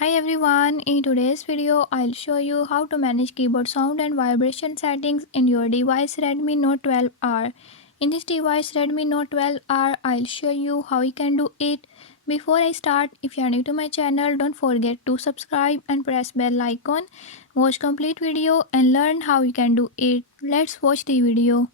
Hi everyone, in today's video I'll show you how to manage keyboard sound and vibration settings in your device Redmi Note 12R. In this device Redmi Note 12R, I'll show you how you can do it. Before I start, if you are new to my channel, don't forget to subscribe and press bell icon. Watch complete video and learn how you can do it. Let's watch the video.